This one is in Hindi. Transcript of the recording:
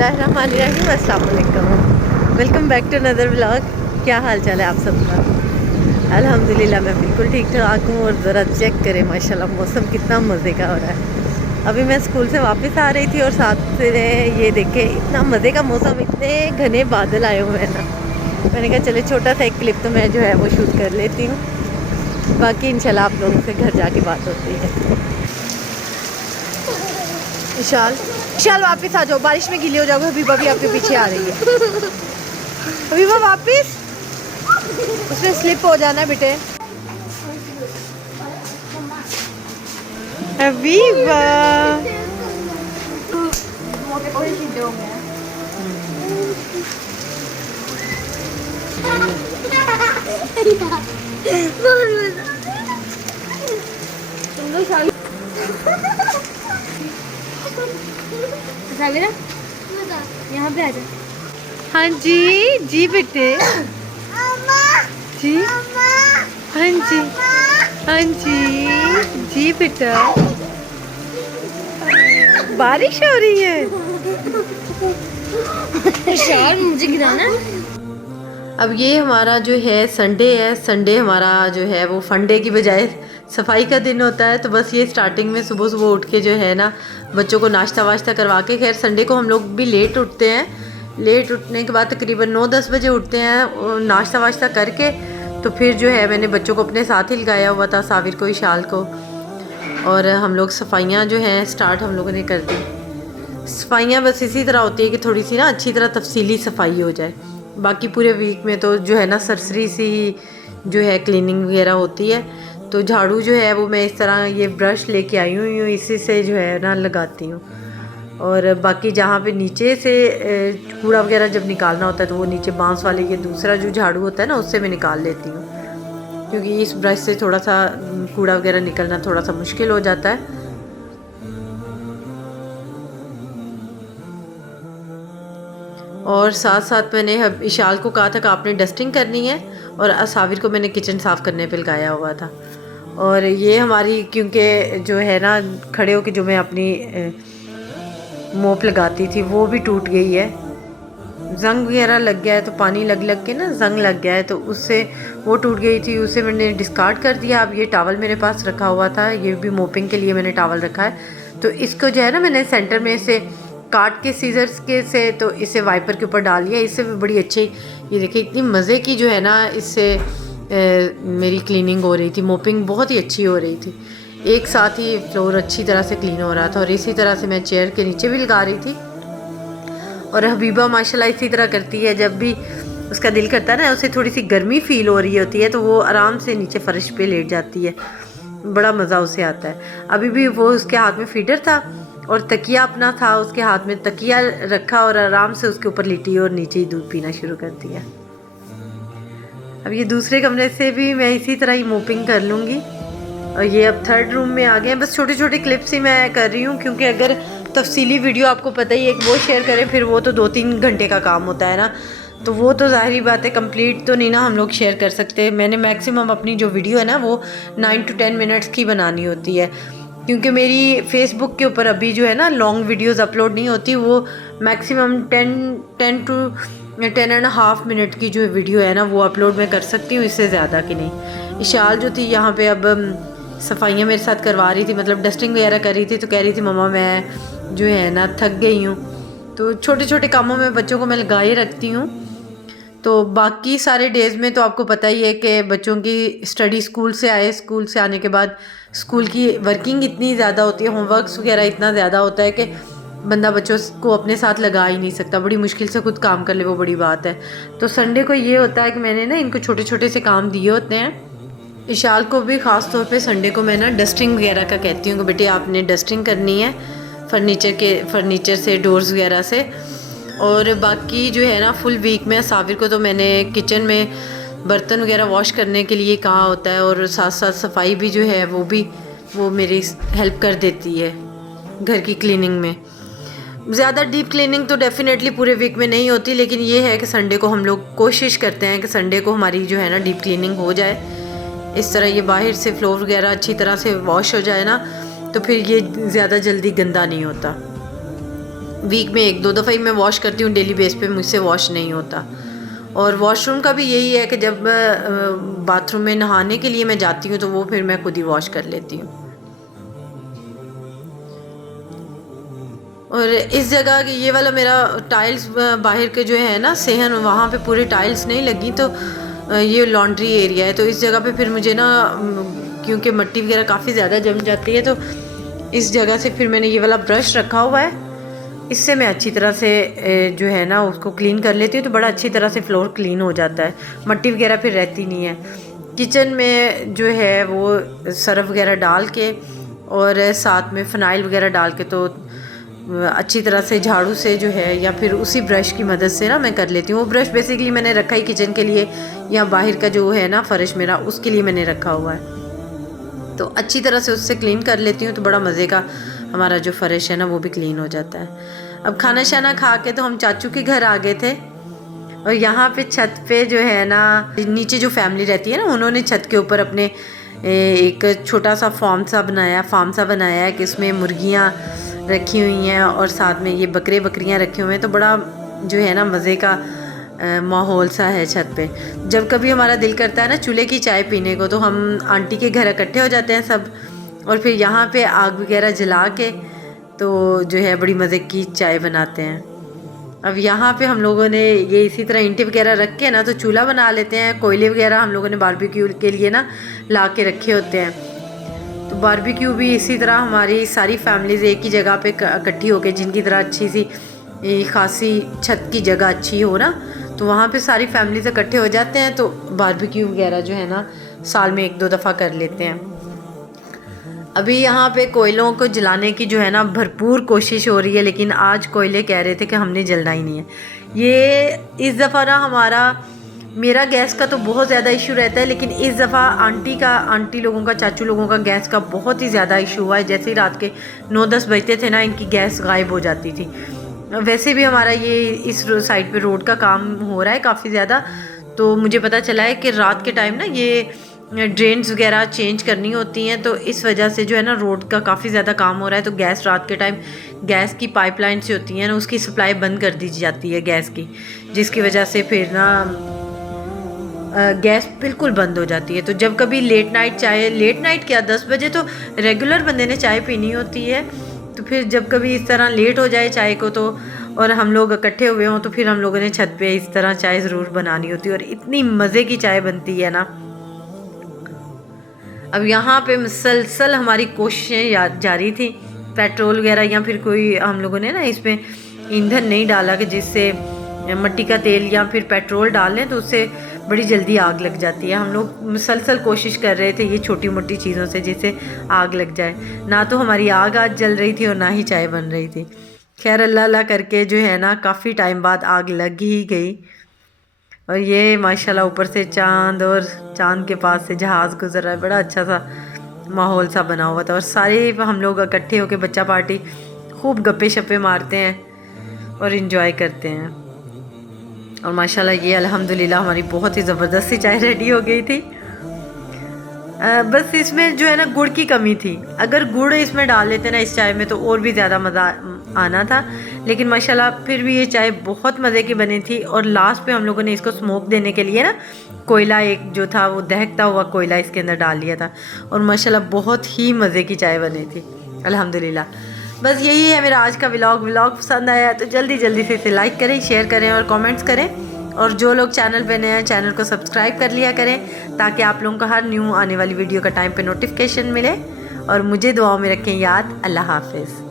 बिस्मिल्लाहिर्रहमानिर्रहीम, अस्सलाम वालेकुम। Welcome back to another vlog. क्या हाल चाल है आप सबका? अल्हम्दुलिल्लाह मैं बिल्कुल ठीक ठाक हूँ। और ज़रा चेक करें माशाल्लाह मौसम कितना मज़े का हो रहा है। अभी मैं स्कूल से वापस आ रही थी और साथ से ये देखे इतना मज़े का मौसम, इतने घने बादल आए हुए हैं ना। मैंने कहा चले छोटा सा एक क्लिप तो मैं जो है वो शूट कर लेती हूँ, बाकी इंशाल्लाह आप लोगों से घर जाके बात होती है। विशाल विशाल वापस आ जाओ, बारिश में गीले हो जाओगे। हबीबा भी आपके पीछे आ रही है। हबीबा वापस, उसने स्लिप हो जाना है बेटे। हबीबा यहाँ पे आ जा। हाँ जी जी बेटे जी, हाँ जी हाँ जी जी बेटा। बारिश हो रही है। मुझे गिराना। अब ये हमारा जो है संडे है। संडे हमारा जो है वो फंडे की बजाय सफाई का दिन होता है। तो बस ये स्टार्टिंग में सुबह सुबह उठ के जो है ना बच्चों को नाश्ता वाश्ता करवा के, खैर संडे को हम लोग भी लेट उठते हैं। लेट उठने के बाद तकरीबन 9-10 बजे उठते हैं और नाश्ता वाश्ता करके तो फिर जो है मैंने बच्चों को अपने साथ ही लगाया हुआ था, साविर को, इशाल को। और हम लोग सफाइयाँ जो हैं स्टार्ट हम लोगों ने कर दी। सफाइयाँ बस इसी तरह होती है कि थोड़ी सी ना अच्छी तरह तफसीली सफाई हो जाए। बाकी पूरे वीक में तो जो है ना सरसरी सी ही जो है क्लीनिंग वगैरह होती है। तो झाड़ू जो है वो मैं इस तरह ये ब्रश लेके आई हूँ, इसी से जो है ना लगाती हूँ। और बाकी जहाँ पे नीचे से कूड़ा वगैरह जब निकालना होता है तो वो नीचे बांस वाले ये दूसरा जो झाड़ू होता है ना उससे मैं निकाल लेती हूँ, क्योंकि इस ब्रश से थोड़ा सा कूड़ा वगैरह निकलना थोड़ा सा मुश्किल हो जाता है। और साथ साथ मैंने इशाल को कहा था कि आपने डस्टिंग करनी है, और साविर को मैंने किचन साफ़ करने पे लगाया हुआ था। और ये हमारी क्योंकि जो है ना खड़े होकर जो मैं अपनी मोप लगाती थी वो भी टूट गई है। जंग वगैरह लग गया है, तो पानी लग लग के ना जंग लग गया है, तो उससे वो टूट गई थी। उसे मैंने डिस्कार्ड कर दिया। अब ये टावल मेरे पास रखा हुआ था, ये भी मोपिंग के लिए मैंने टावल रखा है। तो इसको जो है ना मैंने सेंटर में से काट के सीजर्स के से तो इसे वाइपर के ऊपर डाल लिया। इससे भी बड़ी अच्छी, ये देखिए इतनी मज़े की जो है ना इससे मेरी क्लीनिंग हो रही थी। मोपिंग बहुत ही अच्छी हो रही थी, एक साथ ही फ्लोर अच्छी तरह से क्लीन हो रहा था। और इसी तरह से मैं चेयर के नीचे भी लगा रही थी। और हबीबा माशाल्लाह इसी तरह करती है, जब भी उसका दिल करता है ना, उसे थोड़ी सी गर्मी फील हो रही होती है तो वो आराम से नीचे फर्श पे लेट जाती है, बड़ा मज़ा उसे आता है। अभी भी वो उसके हाथ में फीडर था और तकिया अपना था उसके हाथ में, तकिया रखा और आराम से उसके ऊपर लेटी और नीचे ही दूध पीना शुरू कर दिया। अब ये दूसरे कमरे से भी मैं इसी तरह ही मोपिंग कर लूँगी। और ये अब थर्ड रूम में आ गए हैं। बस छोटे छोटे क्लिप्स ही मैं कर रही हूँ, क्योंकि अगर तफसीली वीडियो आपको पता ही है कि वो शेयर करें फिर वो तो 2-3 घंटे का काम होता है ना, तो वो तो ज़ाहिरी बात है कंप्लीट तो नहीं ना हम लोग शेयर कर सकते। मैंने मैक्सिमम अपनी जो वीडियो है ना वो 9 to 10 मिनट्स की बनानी होती है, क्योंकि मेरी फेसबुक के ऊपर अभी जो है ना लॉन्ग वीडियोज़ अपलोड नहीं होती। वो मैक्सिमम 10 to 10.5 मिनट की जो वीडियो है ना वो अपलोड मैं कर सकती हूँ, इससे ज़्यादा की नहीं। इशाल जो थी यहाँ पे अब सफाइयाँ मेरे साथ करवा रही थी, मतलब डस्टिंग वगैरह कर रही थी, तो कह रही थी मम्मा मैं जो है ना थक गई हूँ। तो छोटे छोटे कामों में बच्चों को मैं लगाए रखती हूँ। तो बाकी सारे डेज़ में तो आपको पता ही है कि बच्चों की स्टडी, स्कूल से आए, स्कूल से आने के बाद स्कूल की वर्किंग इतनी ज़्यादा होती है, होमवर्क्स वगैरह इतना ज़्यादा होता है कि बंदा बच्चों को अपने साथ लगा ही नहीं सकता। बड़ी मुश्किल से खुद काम कर ले, वो बड़ी बात है। तो संडे को ये होता है कि मैंने ना इनको छोटे छोटे से काम दिए होते हैं। इशाल को भी ख़ास तौर पे संडे को मैं ना डस्टिंग वगैरह का कहती हूँ कि बेटे आपने डस्टिंग करनी है फर्नीचर से, डोर्स वगैरह से। और बाकी जो है ना फुल वीक में साबिर को तो मैंने किचन में बर्तन वगैरह वॉश करने के लिए कहा होता है, और साथ साथ सफाई भी जो है वो मेरी हेल्प कर देती है घर की क्लीनिंग में। ज़्यादा डीप क्लीनिंग तो डेफिनेटली पूरे वीक में नहीं होती, लेकिन ये है कि संडे को हम लोग कोशिश करते हैं कि संडे को हमारी जो है ना डीप क्लीनिंग हो जाए। इस तरह ये बाहर से फ्लोर वगैरह अच्छी तरह से वॉश हो जाए ना, तो फिर ये ज़्यादा जल्दी गंदा नहीं होता। वीक में 1-2 दफ़ा ही मैं वॉश करती हूँ, डेली बेस पे मुझसे वॉश नहीं होता। और वॉशरूम का भी यही है कि जब बाथरूम में नहाने के लिए मैं जाती हूँ तो वो फिर मैं खुद ही वॉश कर लेती हूँ। और इस जगह ये वाला मेरा टाइल्स बाहर के जो है ना सेहन, वहाँ पे पूरी टाइल्स नहीं लगी, तो ये लॉन्ड्री एरिया है। तो इस जगह पे फिर मुझे ना क्योंकि मिट्टी वगैरह काफ़ी ज़्यादा जम जाती है, तो इस जगह से फिर मैंने ये वाला ब्रश रखा हुआ है, इससे मैं अच्छी तरह से जो है ना उसको क्लीन कर लेती हूँ, तो बड़ा अच्छी तरह से फ्लोर क्लीन हो जाता है, मिट्टी वगैरह फिर रहती नहीं है। किचन में जो है वो सर्फ वगैरह डाल के और साथ में फ़नाइल वगैरह डाल के तो अच्छी तरह से झाड़ू से जो है या फिर उसी ब्रश की मदद से ना मैं कर लेती हूँ। वो ब्रश बेसिकली मैंने रखा ही किचन के लिए, या बाहर का जो है ना फ़र्श मेरा उसके लिए मैंने रखा हुआ है, तो अच्छी तरह से उससे क्लीन कर लेती हूँ, तो बड़ा मज़े का हमारा जो फ़र्श है ना वो भी क्लीन हो जाता है। अब खाना शाना खा के तो हम चाचू के घर आ गए थे, और यहाँ पे छत पे जो है ना नीचे जो फैमिली रहती है ना, उन्होंने छत के ऊपर अपने एक छोटा सा फार्म सा बनाया है कि इसमें मुर्गियाँ रखी हुई हैं और साथ में ये बकरियाँ रखे हुए हैं, तो बड़ा जो है ना मज़े का माहौल सा है छत पे। जब कभी हमारा दिल करता है ना चूल्हे की चाय पीने को, तो हम आंटी के घर इकट्ठे हो जाते हैं सब, और फिर यहाँ पे आग वगैरह जला के तो जो है बड़ी मज़े की चाय बनाते हैं। अब यहाँ पे हम लोगों ने ये इसी तरह ईंटें वगैरह रख के ना तो चूल्हा बना लेते हैं। कोयले वगैरह हम लोगों ने बारबेक्यू के लिए ना ला के रखे होते हैं, तो बारबेक्यू भी इसी तरह हमारी सारी फैमिलीज़ एक ही जगह पे इकट्ठी होकर, जिनकी तरह अच्छी सी खासी छत की जगह अच्छी हो ना, तो वहाँ पे सारी फैमिलीज़ इकट्ठे हो जाते हैं, तो बारबेक्यू वगैरह जो है ना साल में 1-2 दफ़ा कर लेते हैं। अभी यहाँ पे कोयलों को जलाने की जो है ना भरपूर कोशिश हो रही है, लेकिन आज कोयले कह रहे थे कि हमने जलना ही नहीं है। ये इस दफ़ा ना मेरा गैस का तो बहुत ज़्यादा इशू रहता है, लेकिन इस दफ़ा आंटी लोगों का, चाचू लोगों का गैस का बहुत ही ज़्यादा इशू हुआ है। जैसे ही रात के 9-10 बजते थे ना, इनकी गैस गायब हो जाती थी। वैसे भी हमारा ये इस साइड पे रोड का काम हो रहा है काफ़ी ज़्यादा, तो मुझे पता चला है कि रात के टाइम ना ये ड्रेन्स वगैरह चेंज करनी होती हैं, तो इस वजह से जो है ना रोड का काफ़ी ज़्यादा काम हो रहा है। तो गैस रात के टाइम गैस की पाइपलाइन से होती हैं ना, उसकी सप्लाई बंद कर दी जाती है गैस की, जिसकी वजह से फिर ना गैस बिल्कुल बंद हो जाती है। तो जब कभी लेट नाइट क्या 10 बजे तो रेगुलर बंदे ने चाय पीनी होती है, तो फिर जब कभी इस तरह लेट हो जाए चाय को तो, और हम लोग इकट्ठे हुए हों, तो फिर हम लोगों ने छत पे इस तरह चाय ज़रूर बनानी होती है, और इतनी मज़े की चाय बनती है ना। अब यहाँ पे मुसलसल हमारी कोशिशें जारी थी, पेट्रोल वगैरह या फिर कोई हम लोगों ने ना इसमें ईंधन नहीं डाला कि जिससे मिट्टी का तेल या फिर पेट्रोल डाल लें तो उससे बड़ी जल्दी आग लग जाती है। हम लोग मुसलसल कोशिश कर रहे थे ये छोटी मोटी चीज़ों से जिससे आग लग जाए, ना तो हमारी आग आज जल रही थी और ना ही चाय बन रही थी। खैर अल्लाह अल्लाह करके जो है ना काफ़ी टाइम बाद आग लग ही गई, और ये माशाल्लाह ऊपर से चांद और चांद के पास से जहाज़ गुजर रहा है, बड़ा अच्छा सा माहौल सा बना हुआ था। और सारे हम लोग इकट्ठे होकर बच्चा पार्टी खूब गप्पे शप्पे मारते हैं और इन्जॉय करते हैं। और माशाल्लाह ये अल्हम्दुलिल्लाह हमारी बहुत ही ज़बरदस्ती चाय रेडी हो गई थी। बस इसमें जो है ना गुड़ की कमी थी, अगर गुड़ इसमें डाल लेते ना इस चाय में तो और भी ज़्यादा मज़ा आना था, लेकिन माशाल्लाह फिर भी ये चाय बहुत मज़े की बनी थी। और लास्ट पे हम लोगों ने इसको स्मोक देने के लिए ना कोयला एक जो था वो दहकता हुआ कोयला इसके अंदर डाल लिया था, और माशाल्लाह बहुत ही मज़े की चाय बनी थी अल्हम्दुलिल्लाह। बस यही है मेरा आज का व्लॉग पसंद आया तो जल्दी से इसे लाइक करें, शेयर करें और कमेंट्स करें, और जो लोग चैनल पे नए हैं चैनल को सब्सक्राइब कर लिया करें ताकि आप लोगों को हर न्यू आने वाली वीडियो का टाइम पे नोटिफिकेशन मिले। और मुझे दुआओं में रखें याद। अल्लाह हाफिज़।